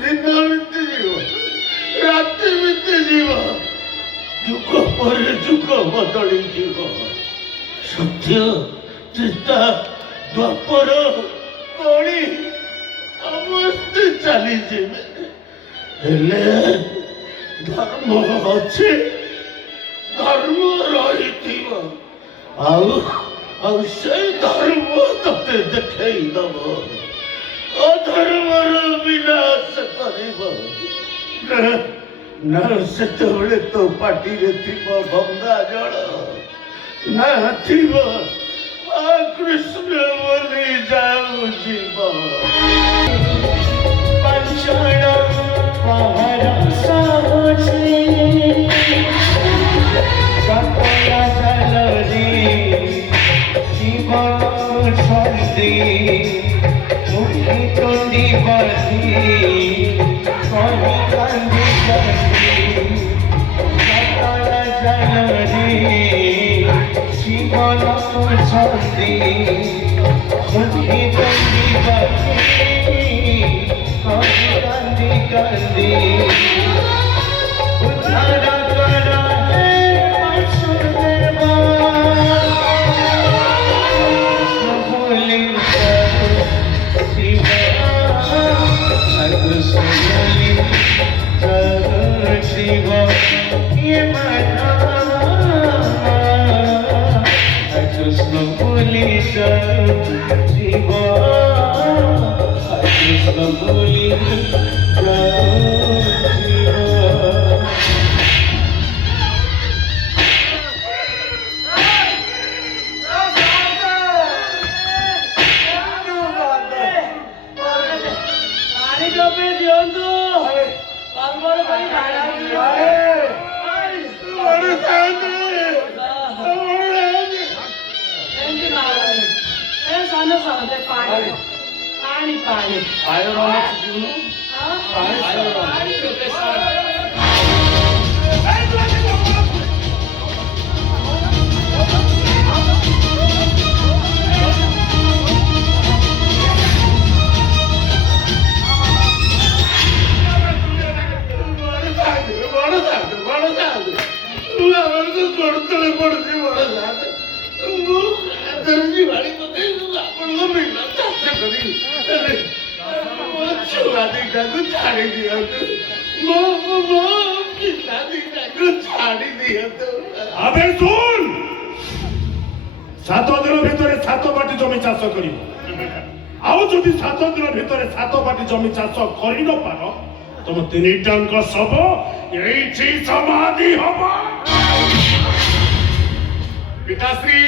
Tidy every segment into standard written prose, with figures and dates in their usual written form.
ଦିନ ବିତିଯିବ, ରାତି ବିତିଯିବ, ଯୁଗ ପରେ ଯୁଗ ବଦଳିଯିବ। ସତ୍ୟ, ଚିତା, ଦ୍ୱାପର, କଳି ସମସ୍ତେ ଚାଲିଯିବେ, ହେଲେ ଧର୍ମ ଅଛି, ଧର୍ମ ରହିଥିବ। ଆଉ ଆଉ ସେଇ ଧର୍ମ ତତେ ଦେଖେଇ ଦବ, ଅଧର୍ମର ବିନାଶ କରିବ। ନା ସେତେବେଳେ ତୋ ପାଟିରେ ଥିବ ଗଙ୍ଗା ଜଳ, ନା ଥିବ କୃଷ୍ଣ ବୋଲି ଯାଉ ଯିବ। ପାଞ୍ଚଣ ପହର ସାହସୀ କପଡ଼ା ଜାଲରେ ଜୀବନ ଛନ୍ଦି ମୁଠି ତଣ୍ଡି ବାଜି କହି କାନ୍ଦି କାନ୍ଦି କପଡ଼ା ଜାଲରେ ଜୀବନ ଛନ୍ଦି ମୁଠି ତଣ୍ଡି ବାଜି कभी कांदी कांदी उधारा करा है सुंदरवा बोली शिवा सुनली शिवा ये माता कृष्ण बोली शिवा कृष्ण बोली पानी पानी കൊടുത്തളെ കൊടുത്ത് ଆପଣଙ୍କ ବିନା ଚାଷ କରି ଛୁଆ ଦିଟାକୁ ଛାଡ଼ି ଦିଅନ୍ତୁ, ମୋ ପିଲା ଦିଟାକୁ ଛାଡ଼ି ଦିଅନ୍ତୁ। আবে শুন, 7 দিন ভিতরে 7 বাটি জমি চাষ করিব। ଆଉ ଯଦି 7 ଦିନ ଭିତରେ 7 ବାଟି ଜମି ଚାଷ କରି ନ ପାର, ତମ ତିନିଟାଙ୍କ ଶବ ଏଇଠି ସମାଧି ହବ। ପିତାଶ୍ରୀ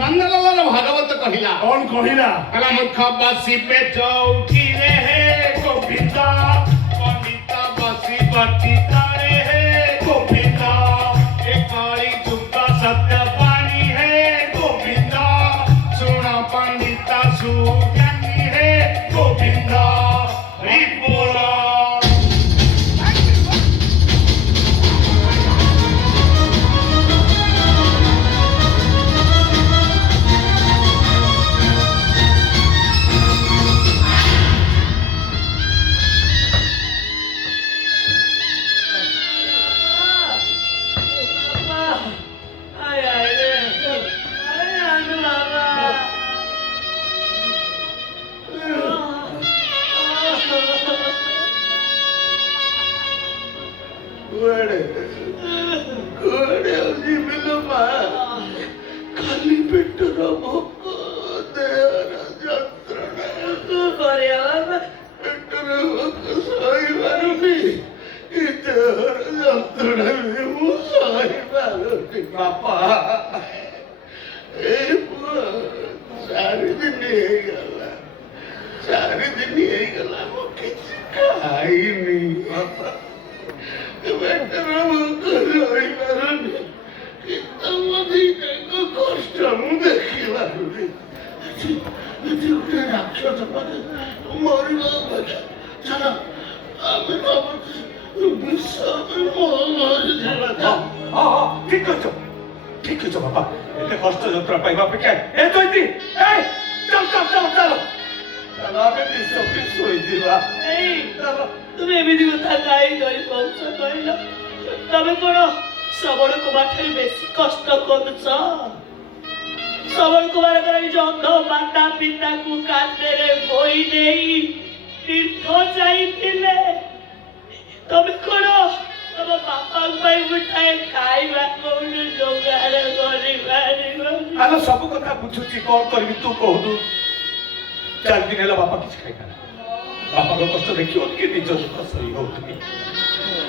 ନନ୍ଦଲାଲ ଭାଗବତ କହିଲା, କଣ କହିଲା? କହିଲା ମୁଖ ବସି ପେଟ ଉଠିଲେ ହେ ଗୋବିନ୍ଦ, ପଣ୍ଡିତ ବସି ବର୍ତ୍ତିତାରେ ହେ ଗୋବିନ୍ଦ, ଏ କଳି ଯୁଗ ସତ୍ୟ ପାଣି ହେ ଗୋବିନ୍ଦ, ଶୁଣ ପଣ୍ଡିତ ସୁଜ୍ଞାନୀ ହେ ଗୋବିନ୍ଦ, ରିପୋଳ ଖାଲି ପେଟର ଭୋକ, ଦେହର ଯନ୍ତ୍ରଣା, ପେଟର ଭୋକ ସହିପାରୁନି, ଦେହର ଯନ୍ତ୍ରଣା ବି ମୁଁ ସହିପାରୁନି। ବାପା, ଏଇ ପୁଅ 4 ଦିନ ହେଇଗଲା, 4 ଦିନ ହେଇଗଲା ମୁଁ କିଛି ଖାଇନି। ବାପା, ପେଟର ଭୋକ ସହିପାରୁନି, ତମ ଦିଟାଙ୍କ କଷ୍ଟ ମୁଁ ଦେଖିପାରୁନି। ଗୋଟେ ରାକ୍ଷସ ପାଖେ ମରିବା ଅପେକ୍ଷା ଚାଲ ଆମେ ବିଷ ମରିଯିବା। ঠিক করছো, ঠিক করছো বাবা। এতে কষ্ট যন্ত্রণা পাইবা অপেক্ষা এ চৈতি, এই চল চল চল চল। ଆମେ ବିଷ ଶୋଇଯିବା। ଏଇ তুমি ଏମିତି କଥା କାହିଁ କରି କହୁଛ କହିଲ? ତମେ କଣ ଶ୍ରବଣ କୁମାର ଠାରୁ ବେଶୀ କଷ୍ଟ କରୁଛ? ଶ୍ରବଣ କୁମାରଙ୍କର ନିଜ ଅନ୍ଧ ମାତା ପିତାକୁ କାନ୍ଧରେ ବୋହି ନେଇ ତୀର୍ଥ ଯାଇଥିଲେ। ତମେ କଣ ତମ ବାପାଙ୍କ ପାଇଁ ଗୋଟାଏ ଖାଇବା କୋଉଠି ଯୋଗାଡ଼ କରିପାରିବ? ଆମେ ସବୁ କଥା ବୁଝୁଛି, କଣ କରିବି ତୁ କହୁନୁ? 4 ଦିନ ହେଲା ବାପା କିଛି ଖାଇନାହାନ୍ତି। ବାପାଙ୍କ କଷ୍ଟ ଦେଖିବନି କି ନିଜ ଦୁଃଖ ସହି ହଉନି।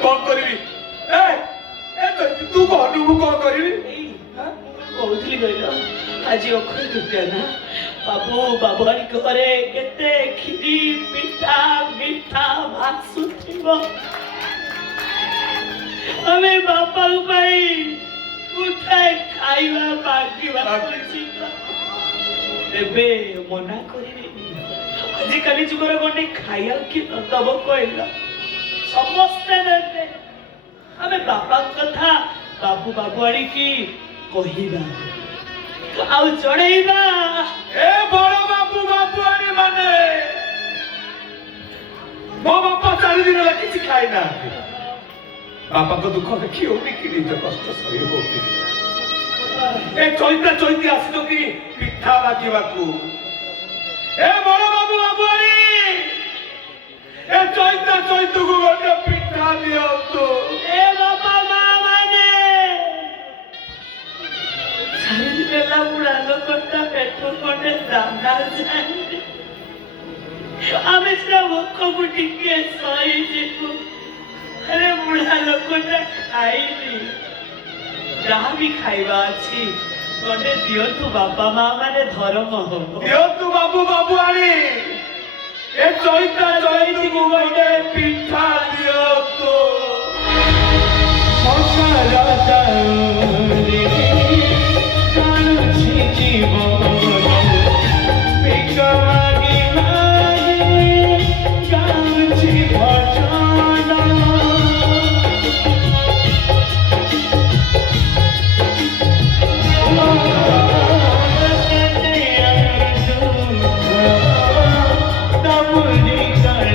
କଣ କରିବି? ତୁ କହନୁ ମୁଁ କଣ କରିବି? କହୁଥିଲି କହିଲ ଆଜି ଅକ୍ଷୟ ତୃତୀୟା ନା? ବାବୁଆଣୀଙ୍କ ଘରେ କେତେ କ୍ଷୀରି ପିଠା ମିଠା ଭାସୁଥିବ। ଆମେ ବାପାଙ୍କ ପାଇଁ ଗୋଟାଏ ଖାଇବା ମାଗିବାକୁ ଯିବା। ଏବେ ମନା କରିବେନି। ଆଜିକାଲି ଯୁଗର ଗଣ୍ଡେ ଖାଇବାକୁ କିଏ ଦବ କହିଲ? ସମସ୍ତେ ଦେବେ। ଆମେ ବାପାଙ୍କ କଥା ବାବୁଆଣୀ କି କହିବା ଆଉ ଜଣେଇବା। ଏ ବଡ ବାବୁଆଣୀ ମାନେ ମୋ ବାପା 4 ଦିନ ହେଲା କିଛି ଖାଇନାହାନ୍ତି। ବାପାଙ୍କ ଦୁଃଖ ଦେଖି ହଉନି କି ନିଜ କଷ୍ଟ ସହି ହଉନି। ଏ ଚୈତି ଆସୁଛନ୍ତି ପିଠା ମାଗିବାକୁ। ଏ ବଡ ବାବୁଆଣୀ ଏ ଚୈତକୁ ଗୋଟେ ପିଠା ଦିଅନ୍ତୁ। ଏ ବାପା ମା ମାନେ ଚାରିଦିନ ବୁଢା ଲୋକଟା ପେଟ ଖଣ୍ଡେ ଦାନା ଯାଏନି। ଆମେ ସେଟା ଭୋକକୁ ଟିକେ ସହିଯିବୁ। ଆରେ ବୁଢା ଲୋକଟା ଖାଇନି। ଯାହା ବି ଖାଇବା ଅଛି ଗଣ୍ଡେ ଦିଅନ୍ତୁ ବାପା ମା ମାନେ, ଧର୍ମ ହବ। ଦିଅନ୍ତୁ ବାବୁଆଣୀ ଏ ଚୈତକୁ ଗୋଟେ ପିଠା ଦିଅନ୍ତୁ। ମକର ଚାଉରେ କାଣୁଛି ଜୀବନ, ଭିକ ମାଗି ମାଗି ଗାଉଛି ଭଜନ। କେତେ ଦୁଃଖ ତମରି କଳି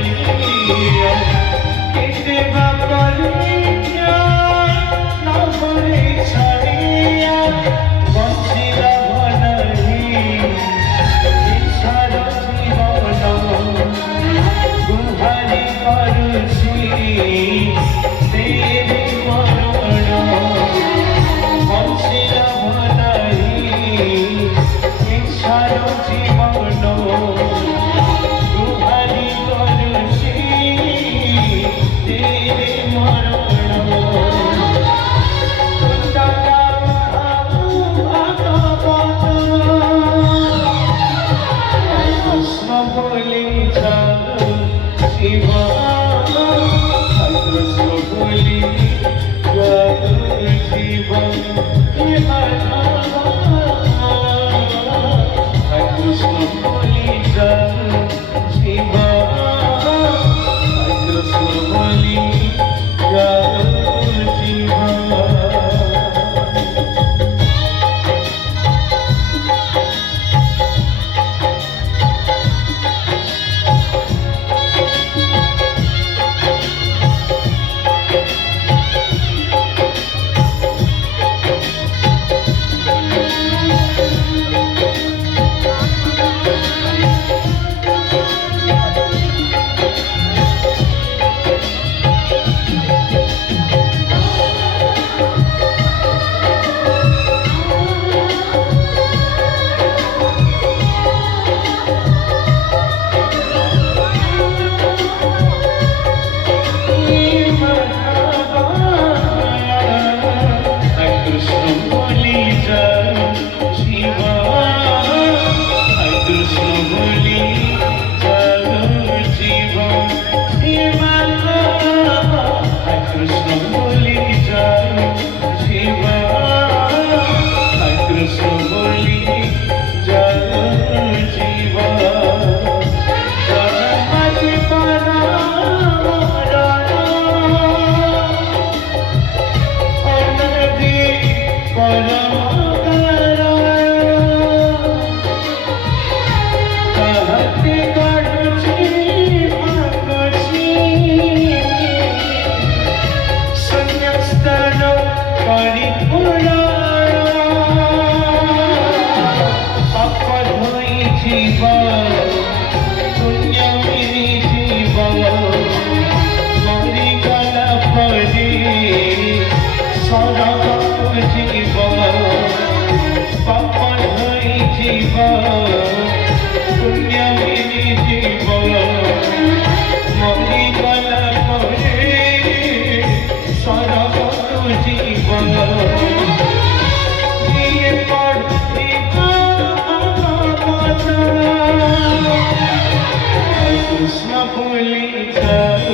বলি যাও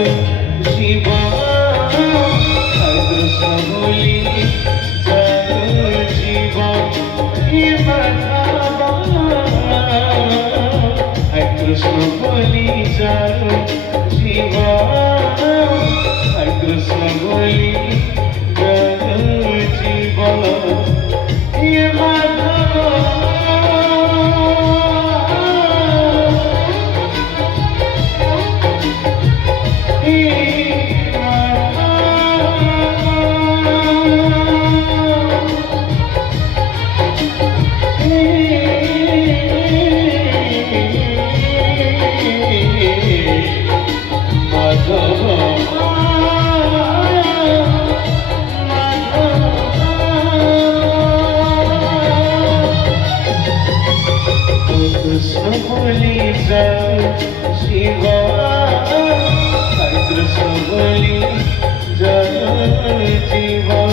জীবন কৃষ্ণ বলি যাও জীবন হে মাধব কৃষ্ণ বলি যাও জীবন কৃষ্ণ বলি যাও জীবন হে মাধব কৃষ্ণ বলি যাও জীবন কৃষ্ণ বলি যাও জীবন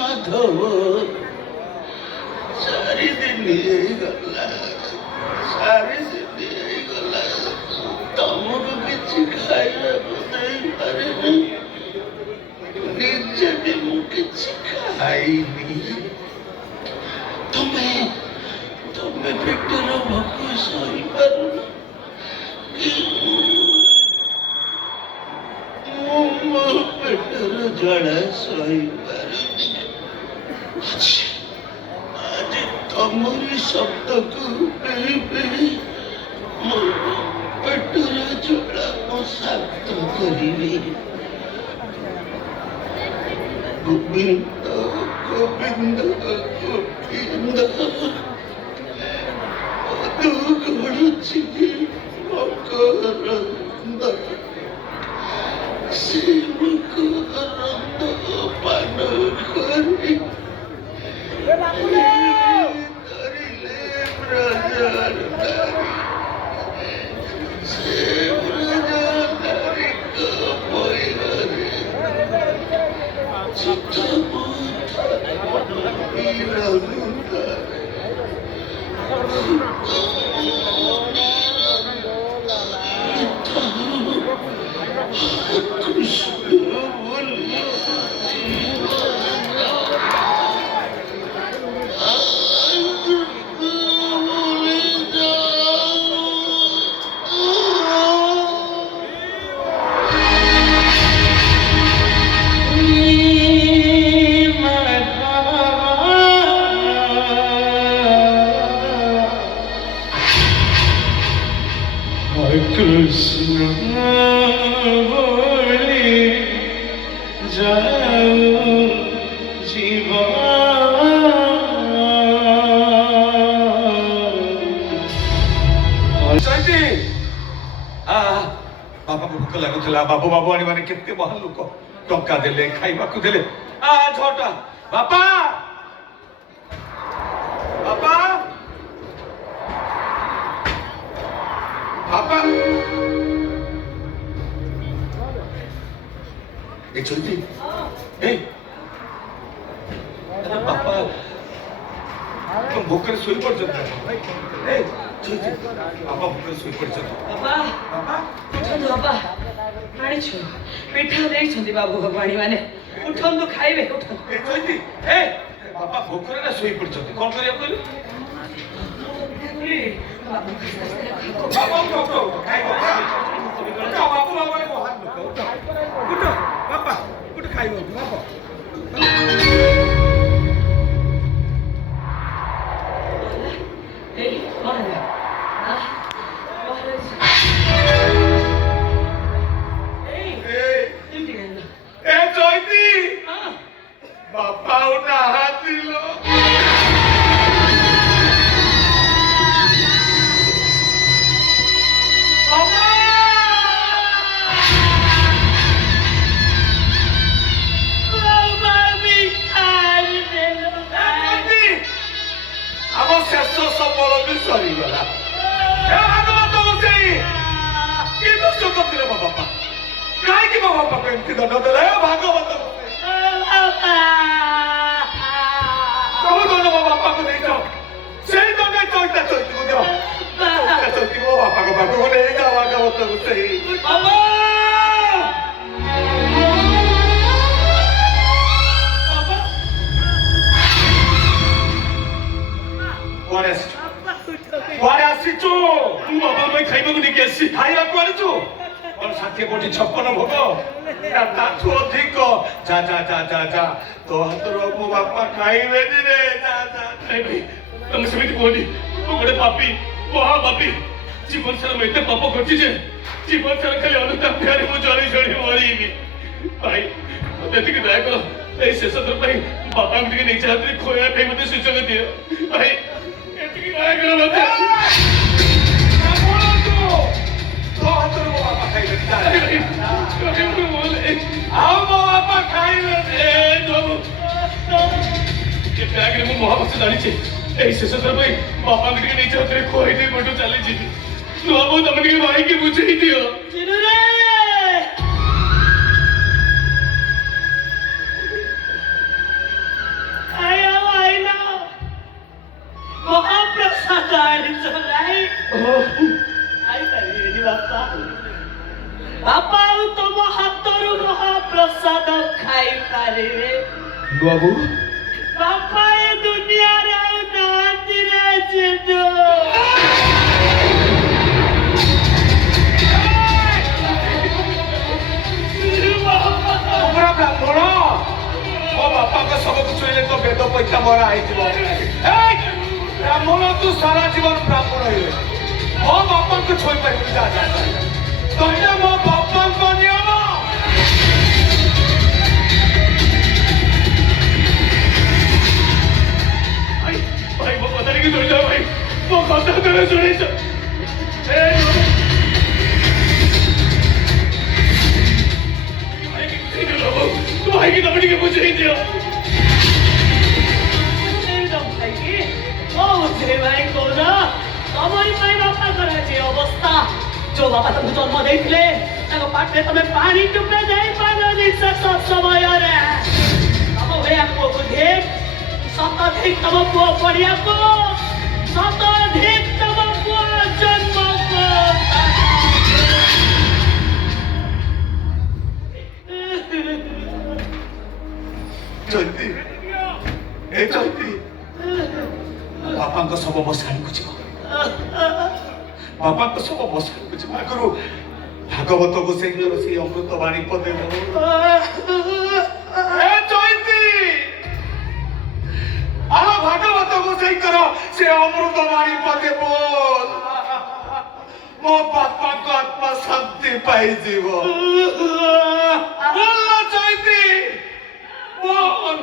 ମାଧବ ଚାରିଦିନ ହେଇଗଲା ତମକୁ କିଛି ଖାଇବାକୁ ଦେଇପାରିନି ନିଜେ ବି ମୁଁ କିଛି ଖାଇନି ତମେ ପେଟର ଭୋକ ସହିପାରୁନ କି ମୁଁ ମୋ ପେଟର ଝାଡ଼ା ସହିପାରୁନି ଆଜି ତମରି ଶବ୍ଦକୁ ପିଇ ମୋ ପେଟର ଝାଡ଼ା ମୁଁ ଶାନ୍ତ କରିବି ଗୋବିନ୍ଦ ଗୋବିନ୍ଦ ଗୋବିନ୍ଦ ତୁ ଗଡ଼ୁଛି ମକରନ୍ଦ ସେ ମକରନ୍ଦ ପାନ କରି ଧରିଲେ ବ୍ରଜର ନାରୀ ସେ ବ୍ରଜର ନାରୀଙ୍କ ମୟରେ ଚିତ୍ତ কৃষ্ণ বলি কৃষ্ণ বলি যাও জীবন ଜୟନ୍ତୀ ବାପାକୁ ଭୋକ ଲାଗୁଥିଲା ବାବୁ ବାବୁଆଣୀ ମାନେ କେତେ ମହାନ ଲୋକ ଟଙ୍କା ଦେଲେ ଖାଇବାକୁ ଦେଲେ ଝଟା ବାପା ବାପା ବାପା ଜୟନ୍ତୀ ବାପା ଭୋକରେ ଶୋଇପଡ଼ିଛନ୍ତି ବାପା ଭୋକରେ ଶୋଇପଡ଼ିଛନ୍ତି ବାପା ଉଠନ୍ତୁ ବାପା ଆଣିଛୁ ପିଠା ଦେଇଛନ୍ତି ବାବୁ ବାବୁଆଣୀ ମାନେ ଉଠନ୍ତୁ ଖାଇବେ ଉଠନ୍ତୁ ବାପା ଭୋକରେ ନା ଶୋଇପଡ଼ିଛନ୍ତି କଣ କରିବାକୁ କହିଲୁ ବାବୁ ବାପା ସମ୍ବଳ ବି ସରିଗଲା। ହେ ଭାଗବତ ଗୋସାଇଁ, କି ଦୋଷ କରିଥିଲେ ମୋ ବାପା? କାହିଁକି ମୋ ବାପାକୁ ଏମିତି ଦଣ୍ଡ ଦେଲେ? ହେ ଭାଗବତ ଗୋସାଇଁ, କୋଉ ଦଣ୍ଡ ମୋ ବାପାକୁ ଦେଇଛ? ସେଇ ଦଣ୍ଡ ଚୈତା ଚୈତିକୁ ଦିଅ। ଚୈତା ଚୈତି ମୋ ବାପାଙ୍କ ପାଖକୁ ନେଇଯାଅ ଭାଗବତ ଗୋସାଇଁ। ବାବା! କୁଆଡ଼େ ଆସିଛୁ? କୁଆଡ଼େ ଆସିଛୁ? ମୁଁ ବାପା ପାଇଁ ଖାଇବାକୁ ନେଇକି ଆସିଛି। ଖାଇବାକୁ ଆଣିଛୁ? କଣ 60 କୋଟି 56 ଭୋଗ? ନା ତାଠୁ ଅଧିକ? ଯା ଯା ଯା ଯା ଯା, ତୋ ହାତରୁ ମୋ ବାପା ଖାଇବେନି ରେ। ଯା ଯା। ନାଇଁ ଭାଇ, ତମେ ସେମିତି କୁହନି। ମୁଁ ଗୋଟେ ପାପୀ, ମହାପାପୀ। ଜୀବନ ସାରା ମୁଁ ଏତେ ପାପ କରିଛି ଯେ ଜୀବନ ସାରା ଖାଲି ଅନୁତାପ ବିହାରୀ ମୁଁ ଜଳି ଜଳି ମରିବି। ଭାଇ, ମତେ ଟିକେ ଦୟା କର। ଏଇ ଶେଷ ଥର ପାଇଁ ବାପାଙ୍କୁ ଟିକେ ନିଜ ହାତରେ ଖୋଇବା ପାଇଁ ମତେ ସୁଯୋଗ ଦିଅ। ଭାଇ, ଏତିକି ଦୟା କର ମତେ। ତୋ ହାତରୁ ମୋ ବାପା ଖାଇବେନି। ଯା, ଯା, ଯା। ଆଉ ମୋ ବାପା ଖାଇବେନି। ଏ ବ୍ୟାଗରେ ମୁଁ ମହାଭାଷ ଜାଣିଛି। ଏଇ ଶେଷ ଥର ପାଇଁ ବାପାଙ୍କୁ ଟିକେ ନିଜ ହାତରେ ଖୁଆଇ ଦେଇ ମୋଠୁ ଚାଲିଯିବି। ବାବୁ, ତମେ ଟିକେ ଭାଇକି ବୁଝେଇ ଦିଅ। ଚିରୁରେ ଆଇନା ମହାପ୍ରସାଦ ଆଣିଛ ନାଇଁ? ଖାଇପାରିବେନି ବାପା। ବାପା ଆଉ ତମ ହାତରୁ ମହାପ୍ରସାଦ ଖାଇପାରିବେ। ବାବୁ, ବାପା ଏ ଦୁନିଆରେ ଆଉ ନାହାନ୍ତି ରେ ଚିରୁ। ପୁରା ବ୍ରାହ୍ମଣ। ମୋ ବାପାଙ୍କ ଶବକୁ ଛୁଇଁଲେ ତ ବେଦ ପଇତା ମରା ହେଇଯିବ। ବ୍ରାହ୍ମଣ, ତୁ ସାରା ଜୀବନ ବ୍ରାହ୍ମଣ ହେଇଗଲେ ମୋ ବାପାଙ୍କୁ ଛୁଇଁ ପାରିବୁନି। ଯା ଯା ଯା। ତମେ ମୋ ବାପାଙ୍କ ନିୟମ। ଭାଇ, ଭାଇ, ମୋ କଥା ଟିକେ ଶୁଣିଯାଅ ଭାଇ। ମୋ କଥା ତମେ ଶୁଣିଛ? ଭାଇକି ତମେ ଟିକେ ବୁଝେଇ ଦିଅ। ତମରି ପାଇଁ ବାପାଙ୍କର ଆଜି ଅବସ୍ଥା। ଯୋଉ ବାପା ତମକୁ ଜନ୍ମ ଦେଇଥିଲେ ତାଙ୍କ ପାଖରେ ତମେ ପାଣି ଟୁପେ ଦେଇପାରିଲନି ଶେଷ ସମୟରେ। ତମ ଭଳିଆ ପୁଅକୁ ଧିକ୍, ଶତାଧିକ ତମ ପୁଅ ପଡ଼ିଆକୁ, ଶତାଧିକ ତମ ପୁଅ ଜନ୍ମକୁ। ଚୈତି, ଏ ଚୈତି, ବାପାଙ୍କ ଶବ ବସାଣିକୁ ଯିବ। ବାପାଙ୍କ ଶବ ବସାଣିକୁ ଯିବ ଆଗରୁ ଭାଗବତ ଗୋସାଇଙ୍କର ସେଇ ଅମୃତ ବାଣୀ ପଦେ ଏ ଚୈତି, ଆଉ ଭାଗବତ ଗୋସାଇଙ୍କର ସେ ଅମୃତ ବାଣୀ ପଦେ ବୋଲ। ମୋ ବାପାଙ୍କ ଆତ୍ମା ଶାନ୍ତି ପାଇଯିବ। ବୋଲ ନା ଚୈତି, ବୋଲ।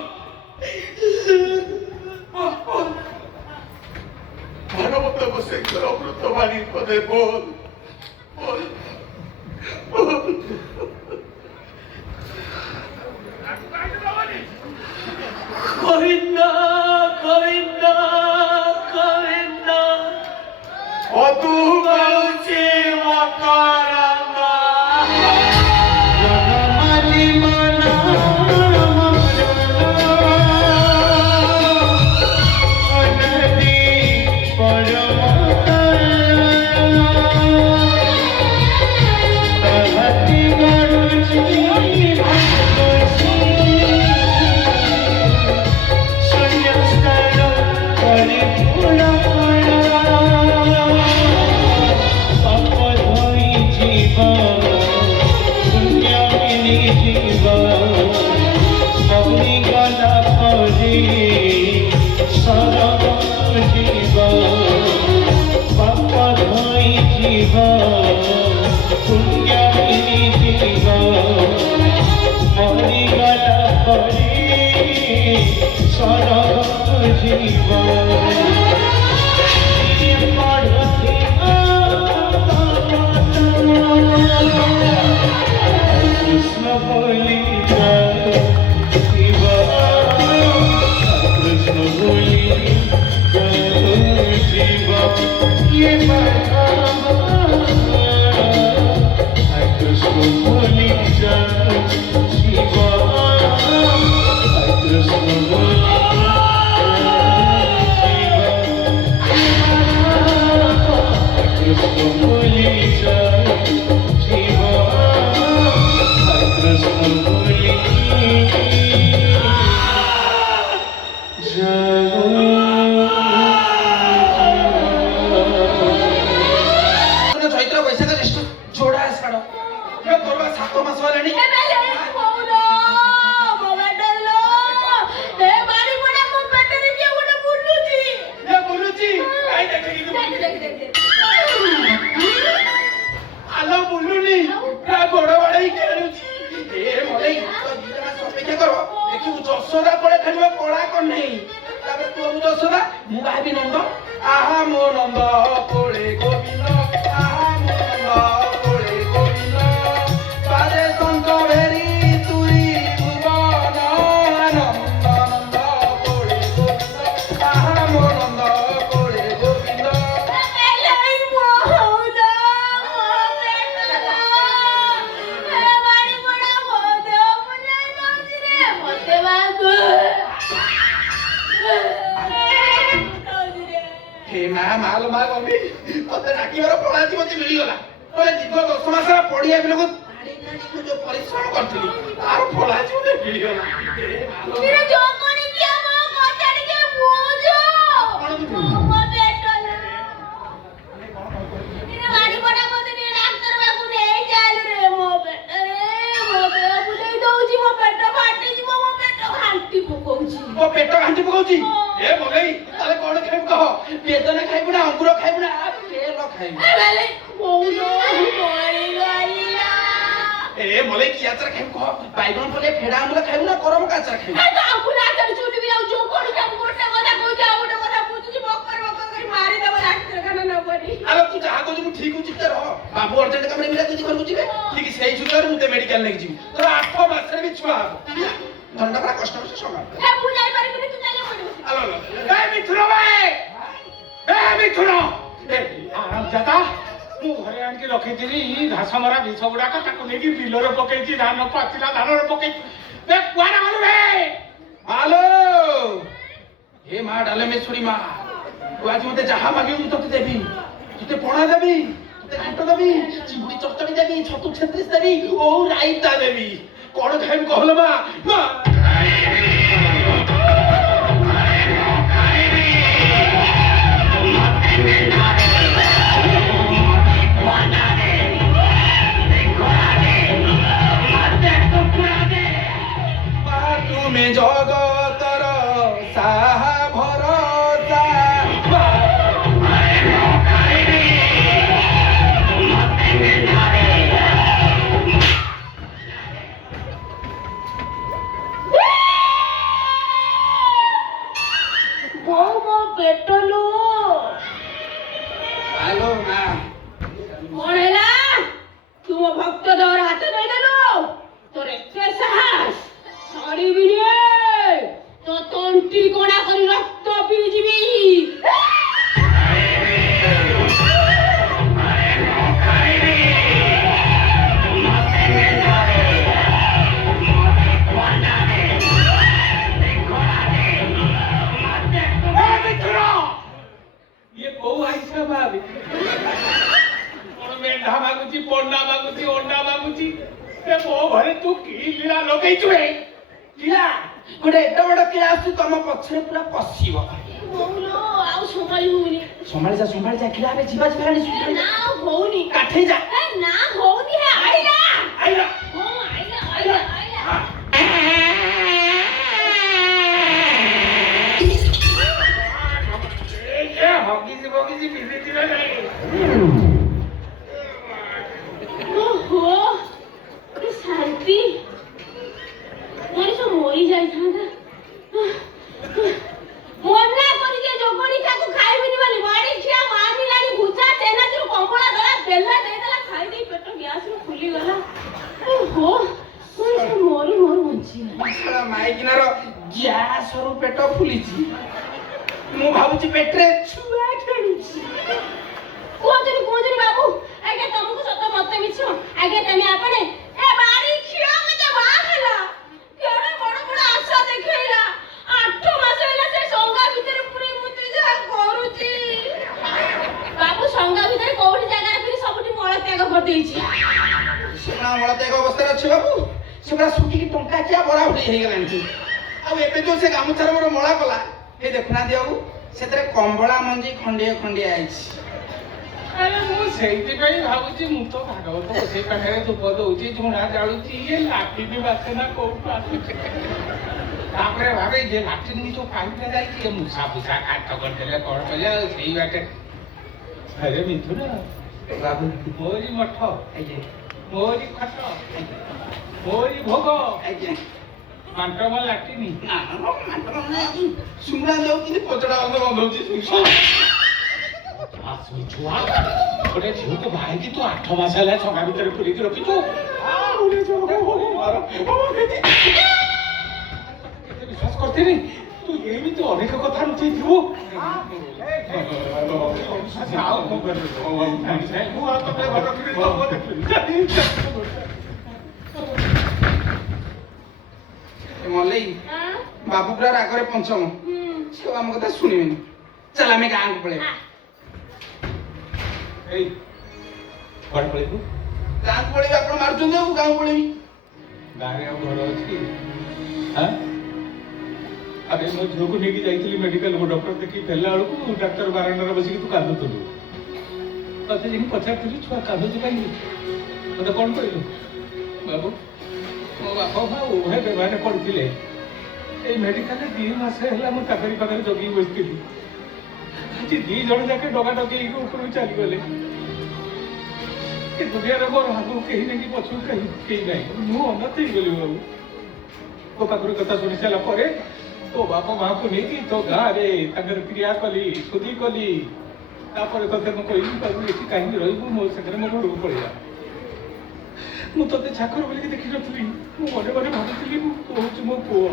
ভাগবত গোসাইଙ୍କର অমৃত বাণী পদে বল বল বল। গোবিন্দ গোবিন্দ গোবিন্দ অতু বলছি মকরন্দা। Krishna Holy Shiva, Krishna Holy ଚୈତ୍ର ବୈଶାଖ ଜ୍ୟେଷ୍ଠ ଯୋଡ଼ା ଆଷାଢ଼ ତୋର 7 ମାସ ହେଲାଣି ବୁଲୁଛି ଆଲୋ ବୁଲୁନି ଗୋଡ ବାଡେଇ ଖେଳୁଛି ଏ ମଲେଇ ଅପେକ୍ଷା କର ଦେଖିବୁ ଯଶୋଦା ପଳେ ଖେଳିବ କଳା କହ୍ନେଇ ତାପରେ ତୁ ହବୁ ଯଶୋଦା ମୁଁ ଭାବି ନନ୍ଦ ଆହା ମୋ ନନ୍ଦ କୋଳେ ଗୋବିନ୍ଦ ଆହା ମୋ ନନ୍ଦ କୋଳେ ଗୋବିନ୍ଦ ପାଦେ ସନ୍ତ ଭେରି ତୁରି ଭୁବନ ନନ୍ଦ ନନ୍ଦ କୋଳେ ଗୋବିନ୍ଦ ଆହା ମୋ ନନ୍ଦ କୋଳେ ଗୋବିନ୍ଦ हे मा माल मा गमी तते डाकिବାର ପଳାଚି ମତେ ମିଳିଗଲା ବୋଲେ ଦୀର୍ଘ 10 ମାସ ପଡିଆ ବିଲକୁ ପାଣି ପାଣି ଯୋ ପରିଶ୍ରମ କରିଥିଲି ତାର ପଳାଚି ମତେ ମିଳିଗଲା तेरे जो कोनी किया मो कोटाड़ी के पूजो मो बेटला तेरे गाड़ी बड़ा कोते ने डॉक्टर बाबू ने चाल रे मो बेटा रे मो बेटा बुले दउची मो पेट फाटी जी मो पेट घांटी पकोउची ମୋ ପେଟ ଘାଣ୍ଟି ପକଉଛି ଏ ମଗେଇ ତାହେଲେ କଣ ଖାଇବୁ କହ ବେଦନା ଖାଇବୁ ନା ଅଙ୍ଗୁର ଖାଇବୁ ନା ତେଲ ଖାଇବୁ ବେଲେ ବୋଉଲୋ ମରି ଗଲିଲା ଏ ମଲେଇ କି ଆଚାର ଖାଇବୁ କହ ବାଇଗଣ ପଲେ ଫେଡା ଆମ୍ବୁଲ ଖାଇବୁ ନା ଗରମ କାଚାର ଖାଇବୁ ଏ ତ ଆପୁନା ଆଚାର ଚୁଟି ବି ଆଉ ଯୋ କୋଣି କା ଗୋଟେ କଥା କହୁଛି ଆଉ ଗୋଟେ କଥା ବୁଝୁଛି ବକର କରି ମାରି ଦବ ଡାକ୍ତର ଖାନା न बनी ଆରେ ତୁ ଯାହା କହୁଛୁ ମୁଁ ଠିକ ହଉଛି ରହ ବାବୁ ଅର୍ଜେଣ୍ଟ କାମରେ ମିଲା ଯଦି ଘରକୁ ଯିବେ ଠିକ ସେଇ ସୁଯୋଗରେ ମୁଁ ତେ ମେଡିକାଲ ନେଇକି ଯିବି ତୋର 8 ମାସରେ ବି ଛୁଆ ହବ ଧନ୍ଦା ପୁରା କଷ୍ଟ କଷ୍ଟ ସମାନ हे बुझाई पारिबନି तू चाले पड़िबो ଆଲୋ ଏ ମିଥୁନ ଭାଇ ଏ ମିଥୁନ ଆରାମ ଜାତା ମୁଁ ଘରେ ଆଣିକି ରଖିଥିଲି ଘାସ ମରା ବିଷ ଗୁଡାକ ତାକୁ ନେଇକି ବିଲରେ ପକେଇଛି ଧାନ ପାଚିଲା ଧାନରେ ପକେଇଛି କୁଆଡେ ଗଲୁ ରେ ଆଲୋ ଏ ମା ଡାଲେମେଶ୍ୱରୀ ମା ତୁ ଆଜି ମତେ ଯାହା ମାଗିବୁ ମୁଁ ତତେ ଦେବି ତତେ ପଣା ଦେବି ତତେ ଘାଣ୍ଟ ଦେବି ଚିଙ୍ଗୁଡି ଚଚଡି ଦେବି ଛତୁ ଛେତ୍ରିଶ ଦେବି ଓ ରାଇତା ଦେବି କଣ ଖାଇବୁ କହିଲ ମା ମା ତୁମେ ଜଗତର ସାହା ଭରସା ବୋଉ ମୋ ପେଟଲୁ ଆଲୋ ମା କଣ ହେଲା ତୁ ମୋ ଭକ୍ତ ଦର ହାତ ନେଇଦେଲୁ ତୋର ଏତେ ସାହସ ଛାଡ଼ିବିନି ତୋ ତଣ୍ଟି କଣା କରି ରକ୍ତ ପିଇଯିବି ଇଏ କୋଉ ଆଇଁଷ ଭାବେ କଣ ମେଣ୍ଢା ମାଗୁଛି ପଣ୍ଡା ମାଗୁଛି ଅଣ୍ଡା ମାଗୁଛି ଏ ମୋ ଘରେ ତୁ କି ଲୀଳା ଲଗେଇଛୁ ଏ କିଳା ଗୋଟେ ଏତେ ବଡ କିଳା ଆସୁଛି ତମ ପଛରେ ପୁରା ପଶିବ ବୋଉଲୋ ଆଉ ସମ୍ଭାଳି ହଉନି ସମ୍ଭାଳି ଯା କିଳା ଏବେ ଯିବା ଯିବା ନା ହଉନି କାଠେଇ ଯା ନା ହଉନି ହେ ଆଇଲା ଆଇଲା ହଁ ଆଇଲା ଆଇଲା ଆଇଲା ହଗିଛି ବଗିଛି ଭିଜିଯିବେ ନାହିଁ ଓହୋ କି ଶାନ୍ତି ମଣିଷ ମରି ଯାଇଥାନ୍ତା ମନା କରିଛି ଜଗଣୀ ତାକୁ ଖାଇବିନି ବୋଲି ବାଡି ଖିଆ ମାନିଲାଣି ଭୁଜା ଚେନାଚୁରୁ କମ୍ବଳା ଗଲା ତେଲ ଦେଇଦେଲା ଖାଇଦେଇ ପେଟ ଗ୍ୟାସରୁ ଫୁଲିଗଲା ଓହୋ ମଣିଷ ମରୁ ମରୁ ବଞ୍ଚିଗଲା ମାଇକିନାର ଗ୍ୟାସରୁ ପେଟ ଫୁଲିଛି ମୁଁ ଭାବୁଛି ପେଟରେ ଛୁଆ ଖେଳୁଛି କୁହନ୍ତୁନି ବାବୁ ଆଜ୍ଞା ତମକୁ ସତ ମତେ ମିଛ ଆଜ୍ଞା ତମେ ଆପणे ଏ ବାଡି ଖିଆ ମତେ ବାହା ହେଲା କେଡେ ବଡ ବଡ ଆଶା ଦେଖେଇଲା 8 ମାସ ହେଲା ସେ ସଙ୍ଗା ଭିତରେ ପୁରୀ ମୁତେ ଯାହା କରୁଛି ବାବୁ ସଙ୍ଗା ଭିତରେ କୋଉଠି ଜାଗାରେ ପୁରୀ ସବୁଠି ମଳ ତ୍ୟାଗ କରିଦେଇଛି ସେନା ମଳତ୍ୟାଗ ଅବସ୍ଥାରେ ଅଛି ବାବୁ ସେଗୁଡା ଶୁଖିକି ଟଙ୍କା କିଆ ବରା ଭଳି ହେଇଗଲାଣି ଆଉ ଏବେ ଯୋଉ ସେ ଗାମୁଛାରେ ମୋର ମଳା କଲା ଏ ଦେଖୁନାହାନ୍ତି ବାବୁ ସେଥିରେ କମ୍ବଳା ମଞ୍ଜି ଖଣ୍ଡିଏ ଖଣ୍ଡିଏ ଆଇଛି। ଆରେ ମୁଁ ସେଇଥିପାଇଁ ଭାବୁଛି ମୁଁ ତ ଭାଗବତ ସେଇ ପାଖରେ ଧୂପ ଦଉଛି ଝୁଣା ଜାଳୁଛି ଇଏ ଲାଟିନ ବାସନା କୋଉଠୁ ଆସୁଛି। ତାପରେ ଭାବେ ଯେ ଲାଟିନ ଯୋଉ ପାଇପଟା ଯାଇଛି ଏ ମୂଷା ଫୁଷା କାଠ କରିଦେଲେ କଣ କଲେ ଆଉ ସେଇ ବାଟେ। ଆରେ ମିଥୁନ ବାବୁ ମୋରି ମଠ ଆଜ୍ଞା ମୋରି ଖଟ ମୋରି ଭୋଗ ଆଜ୍ଞା ମାଣ୍ଟମ ଲାଟିନି। ନା ଶୁଣା ଯାଉ କିନ୍ତୁ ପଚଡ଼ା ବନ୍ଧ ବନ୍ଧଉଛି ଛୁଆ ଗୋଟେ ଝିଅକୁ ବାହାହେଇକି ତୁ 8 ମାସ ହେଲା ଛଙ୍କା ଭିତରେ ପୁରେଇକି ରଖିଛୁ। ବିଶ୍ୱାସ କରିଥିଲି ତୁ ଏମିତି ଅନେକ କଥା ଲୁଚେଇଥିବୁ। ମଲେଇ ବାବୁ ପୁରା ରାଗରେ ପଞ୍ଚମ ସେ ଆମ କଥା ଶୁଣିବେନି। ଚାଲ ଆମେ ଗାଁକୁ ପଳେଇବା। ଏଇ କୁଆଡେ ପଳେଇବୁ? ଗାଁକୁ ପଳେଇବି ଆପଣ ମାରୁଛନ୍ତି ଆଉ ଗାଁକୁ ପଳେଇବି। ଗାଁରେ ଆଉ ଘର ଅଛି? ଆଁ? ଆରେ ମୋ ଝିଅକୁ ନେଇକି ଯାଇଥିଲି ମେଡିକାଲ ଡକ୍ଟର ଦେଖି ଫେରିଲା ବେଳକୁ ଡାକ୍ତର ବାରାଣ୍ଡାରେ ବସିକି ତୁ କାନ୍ଦୁଥିଲୁ। ତତେ ଯେମିତି ପଚାରିଥିଲି ଛୁଆ କାନ୍ଦୁଛୁ କାହିଁକି ମତେ କଣ କହିଲୁ? ବାବୁ ମୋ ବାପା ମା ଉଭୟ ବେମାରରେ ପଡ଼ିଥିଲେ। ଏଇ ମେଡିକାଲରେ 2 ମାସ ହେଲା ମୁଁ ତାଙ୍କରି ପାଖରେ ଜଗିକି ବସିଥିଲି। ଆଜି 2 ଜଣ ଯାକେ ଡଗା ଡଗେଇକି ଉପରକୁ ଚାଲିଗଲେ। ଏ ଦୁନିଆରେ ମୋର ଆଗକୁ କେହି ନାହିଁ କି ପଛକୁ କେହି ନାହିଁ। ମୁଁ ଅନାଥ ହେଇଗଲି ବାବୁ। ତୋ ପାଖରୁ କଥା ଶୁଣି ସାରିଲା ପରେ ତୋ ବାପା ମାଆକୁ ନେଇକି ତୋ ଗାଁରେ ତାଙ୍କର କ୍ରିୟା କଲି ଶୁଦ୍ଧି କଲି। ତାପରେ ତତେ ମୁଁ କହିଲି ବାବୁ ଏଠି କାହିଁକି ରହିବୁ ମୋ ସାଙ୍ଗରେ ମୋ ଘରକୁ ପଳେଇବା। ମୁଁ ତତେ ଚାକର ବୋଲିକି ଦେଖିନଥିଲି। ମୁଁ ମନେ ମନେ ଭାବୁଥିଲି ତୁ ହଉଛି ମୋ ପୁଅ।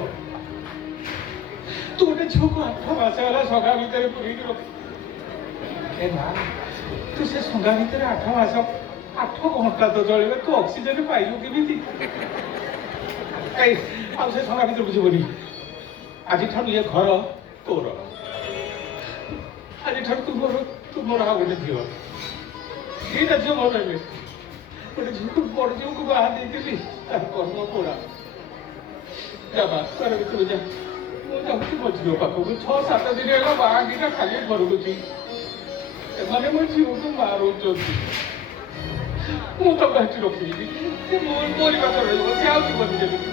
ତୁ ଗୋଟେ ଝିଅକୁ 8 ମାସ ହେଲା ସଙ୍ଗା ଭିତରେ ପୁରେଇକି ରଖି ଏ ମା ତୁ ସେ ସଙ୍ଗା ଭିତରେ 8 ମାସ 8 ଘଣ୍ଟା ତ ଚଳିବେ ତୁ ଅକ୍ସିଜେନ ପାଇଲୁ କେମିତି? ଆଉ ସେ ସଙ୍ଗା ଭିତରକୁ ଯିବନି। ଆଜିଠାରୁ ଏ ଘର ତୋର। ଆଜିଠାରୁ ତୁ ମୋର ଆଉ ଗୋଟେ ଝିଅ। 2ଟା ଝିଅ ମୋର ହେବେ। ଗୋଟେ ଝିଅକୁ ବଡ଼ ଝିଅକୁ ବାହା ଦେଇଥିଲି ତାର କର୍ମ ପୋଡ଼ା। ଯାବା ଘର ଭିତରୁ ଯା। ମୁଁ ଯାଉଛି ମୋ ଝିଅ ପାଖକୁ 6-7 ଦିନ ହେଲା ବାହାଘିଟା ଖାଲି ଘରକୁଛି। ଏମାନେ ମୋ ଝିଅକୁ ମାରୁଛନ୍ତି। ମୁଁ ତ ବାହାରି ରଖିବି ସେ ମୋରି ପାଖରେ ରହିବ। ସେ ଆଉ ଯିବନି ଯେମିତି।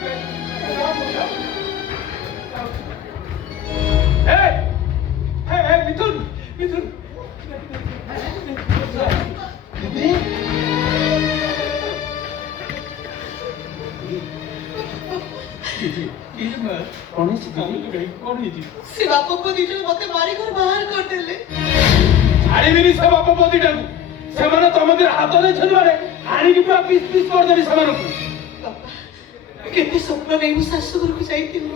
ମିଥୁନ ମିଥୁନ ସେ ବାପ ପୁଅ 2 ଜଣ ମତେ ମାରି ଘର ବାହାର କରିଦେଲେ। ଛାଡ଼ିବିନି ସେ ବାପ ପୁଅ ଦିଟାକୁ। ସେମାନେ ତମ ଦେହରେ ହାତ ଦେଇଛନ୍ତି ମାନେ ଆଣିକି ପୁରା ପିସ୍ ପିସ୍ କରିଦେବି ସେମାନଙ୍କୁ। ବାପା କେତେ ସ୍ୱପ୍ନ ନେଇ ମୁଁ ଶାଶୁଘରକୁ ଯାଇଥିଲି।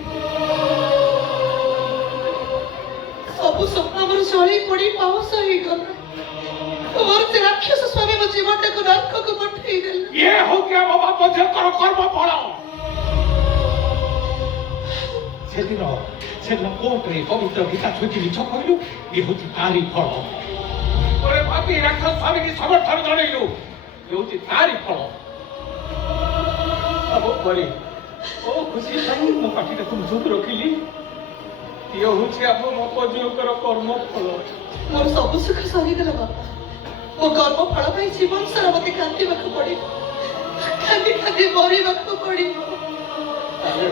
ସବୁ ସ୍ୱପ୍ନ ମୋର ଜଳି ପୋଡ଼ି ପାଉଁଶ ହେଇଗଲା। ମୋର ସେ ରାକ୍ଷସ ସ୍ୱାମୀ ମୋ ଜୀବନଟାକୁ ନର୍କକୁ ପଠେଇଦେଲା। ଇଏ ହଉଛି ଆମ ବାପ ଝିଅଙ୍କର କର୍ମ ଫଳ। ସେଦିନ କୋର୍ଟରେ ପବିତ୍ର ଗୀତା ଛୁଇଁକି ମିଛ କହିଲୁ ଇଏ ହଉଛି ତାରି ଫଳ। ଓରେ ଭାବି ରାକ୍ଷସ ସ୍ୱାମୀକି ସମର୍ଥନ ଜଣେଇଲୁ ଇଏ ହଉଛି ତାରି ଫଳ। ସବୁ ପରେ ଓ ଖୁସି ପାଇଁ ମୋ ପାଟିଟାକୁ ଚୁପ ରଖିଲି। ଇଏ ହଉଛି ଆମ ବାପ ଝିଅଙ୍କର କର୍ମ ଫଳ। ମୋର ସବୁ ସୁଖ ସରିଗଲା ବାପା। ମୋ କର୍ମ ଫଳ ପାଇଁ ଜୀବନ ସାରା ମତେ କାନ୍ଦିବାକୁ ପଡ଼ିବ। କାନ୍ଦି କାନ୍ଦି ମରିବାକୁ ପଡ଼ିବ। ତାହେଲେ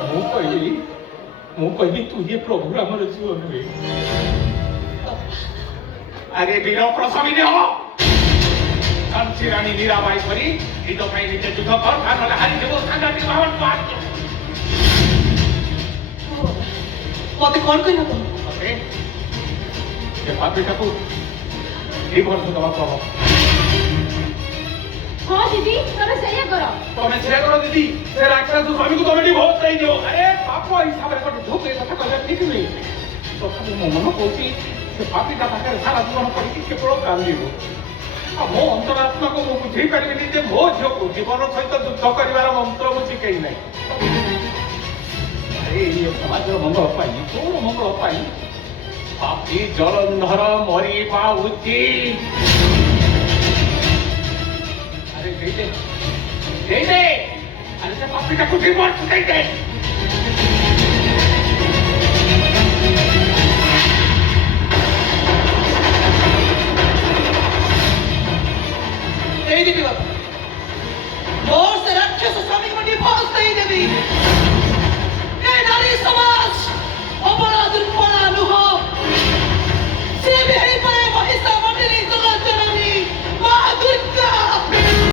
ମୁଁ କହିବି ତୁ ଇଏ ପ୍ରଭୁର ଆମର ଝିଅ ନୁହେଁ। ଆରେ ବୀର ପ୍ରସବୀ ଦେହ କାଞ୍ଚି ରାଣୀ ମୀରାବାଇ କରି ନିଜ ପାଇଁ ନିଜେ ଯୁଦ୍ଧ କର ନହେଲେ ହାରିଯିବ। ସାଂଘାତିକ ଭାବରେ ମତେ କଣ କହିଲ ତମେ? ସେ ପାପୀଟାକୁ ଡିଭୋର୍ସ ଦେବାକୁ ହବ। हाँ दीदी तमे सही करो। ତମେ ସେଇଆ କର ଦିଦି। ସେ ରାକ୍ଷସ ସ୍ୱାମୀକୁ ତମେ ଡିଭୋର୍ସ ଦେଇଦିଅ। ଆରେ ପାପ ହିସାବରେ ଗୋଟେ ଝୁଁକେ କଥା କହିବା ଠିକ ନୁହେଁ। ତଥାପି ମୋ ମନ କହୁଛି ସେ ପାପୀଟା ପାଖରେ ସାରା ଜୀବନ କରିକି କେବଳ କାନ୍ଦିବ। ଆଉ ମୋ ଅନ୍ତରାତ୍ମାକୁ ମୁଁ ବୁଝେଇ ପାରିବିନି ଯେ ମୋ ଝିଅକୁ ଜୀବନ ସହିତ ଯୁଦ୍ଧ କରିବାର ମନ୍ତ୍ର ମୁଁ ଶିଖେଇ ନାହିଁ। ଆରେ ଏ ସମାଜର ମଙ୍ଗଳ ପାଇଁ ତୋର ମଙ୍ଗଳ ପାଇଁ ପାପୀ ଜଳନ୍ଧର ମରିବା ଉଚିତ। ଆରେ ଦେଇଦେ ଆରେ ସେ ପାପୀଟାକୁ ଡିଭୋର୍ସ ଦେଇଦେ। ଦେଇଦେବି ବାପା। ମୋର ସେ ରାକ୍ଷସ ସ୍ୱାମୀକୁ ମୁଁ ଡିଭୋର୍ସ ଦେଇଦେବି।